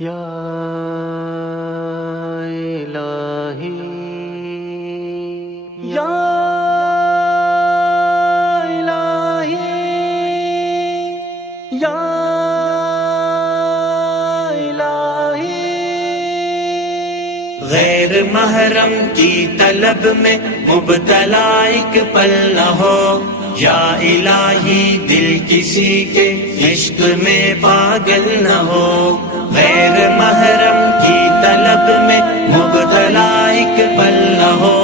یا الہی یا الہی یا الہی۔ غیر محرم کی طلب میں مبتلا ایک پل نہ ہو، یا الہی دل کسی کے عشق میں پاگل نہ ہو۔ غیر محرم کی طلب میں مبتلا ایک پل نہ ہو،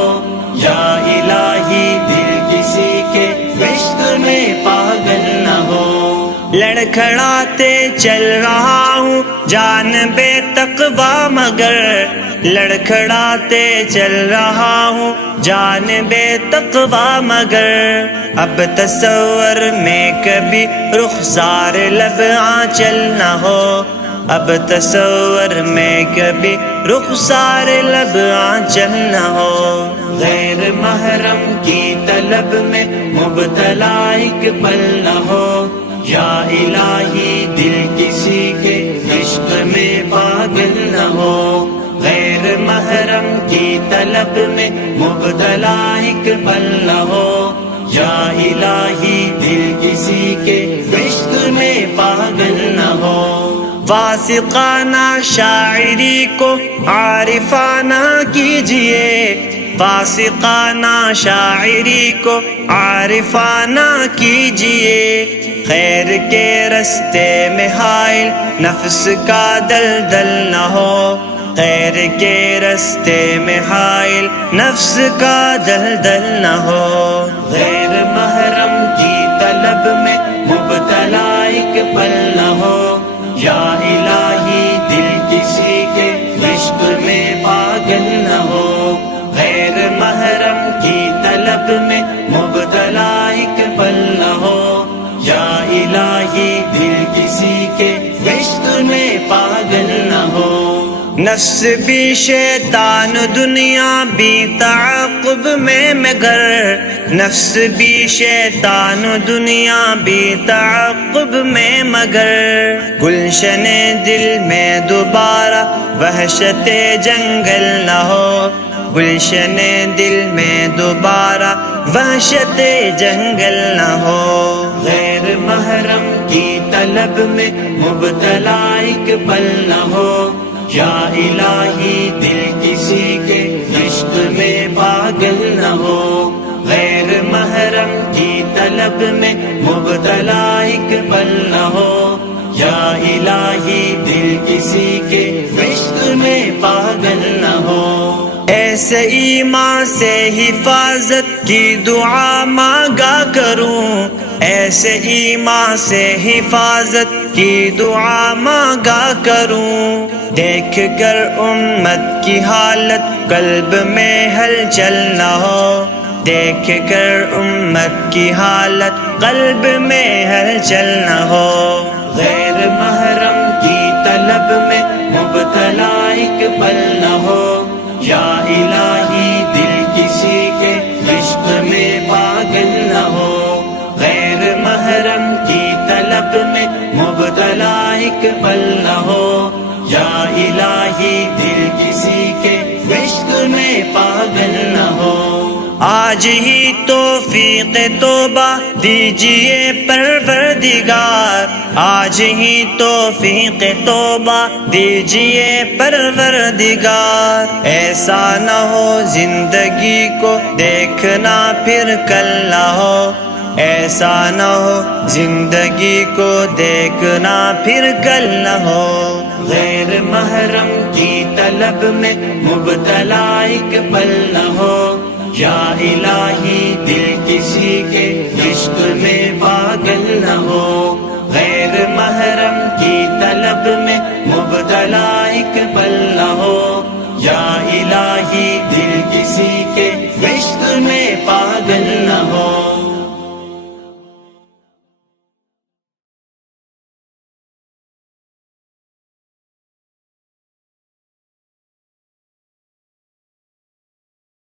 یا الہی دل کسی کے عشق میں پاگل نہ ہو۔ لڑکھڑاتے چل رہا ہوں جانب تقویٰ مگر، لڑکھڑاتے چل رہا ہوں جانب تقویٰ مگر، اب تصور میں کبھی رخسار لب آنچل نہ ہو، اب تصور میں کبھی رخسار لب آنچل نہ ہو۔ غیر محرم کی طلب میں مبتلا ایک پل نہ ہو، یا الہی دل کسی کے عشق میں پاگل نہ ہو۔ غیر محرم کی طلب میں مبتلا ایک پل نہ ہو، یا الہی دل کسی کے عشق میں پاگل نہ ہو۔ فاسقانہ شاعری کو عارفانہ کیجئے، فاسقانہ شاعری کو عارفانہ کیجئے، خیر کے رستے میں حائل نفس کا دلدل نہ ہو، خیر کے رستے میں حائل نفس کا دلدل نہ ہو۔ غیر محرم کی طلب میں مبتلا ایک پل نہ ہو، یا الہی دل کسی کے عشق میں پاگل نہ ہو۔ غیر محرم کی طلب میں مبتلا ایک پل نہ ہو، یا الہی دل کسی کے عشق میں پاگل نہ ہو۔ نفس بھی شیطان دنیا بھی تعاقب میں مگر، نفس بھی شیطان دنیا بھی تعاقب میں مگر، گلشن دل میں دوبارہ وحشت جنگل نہ ہو، گلشن دل میں دوبارہ وحشت جنگل نہ ہو۔ غیر محرم کی طلب میں مبتلا ایک پل نہ ہو، یا الہی دل کسی کے عشق میں پاگل نہ ہو۔ غیر محرم کی طلب میں مبتلا ایک پل نہ ہو، یا الہی دل کسی کے عشق میں پاگل نہ ہو۔ ایسے ایمان سے حفاظت کی دعا مانگا کروں، ایسے ایمان سے حفاظت کی دعا مانگا کروں، دیکھ کر امت کی حالت قلب میں ہلچل نہ ہو، دیکھ کر امت کی حالت قلب میں ہلچل نہ ہو۔ غیر محرم کی طلب میں مبتلا ایک پل نہ ہو، یا الہی دل کسی کے عشق میں پاگل نہ ہو۔ غیر محرم کی طلب میں مبتلا ایک پل نہ ہو، یا الہی دل کسی کے عشق میں پاگل نہ ہو۔ آج ہی توفیق توبہ دیجئے پروردگار، آج ہی توفیق توبہ دیجئے پروردگار، ایسا نہ ہو زندگی کو دیکھنا پھر کل نہ ہو، ایسا نہ ہو زندگی کو دیکھنا پھر کل نہ ہو۔ غیر محرم کی طلب میں مبتلا ایک پل نہ ہو، یا الہی دل کسی کے عشق میں پاگل نہ ہو۔ غیر محرم کی طلب میں مبتلا ایک پل نہ ہو، یا الہی دل کسی کے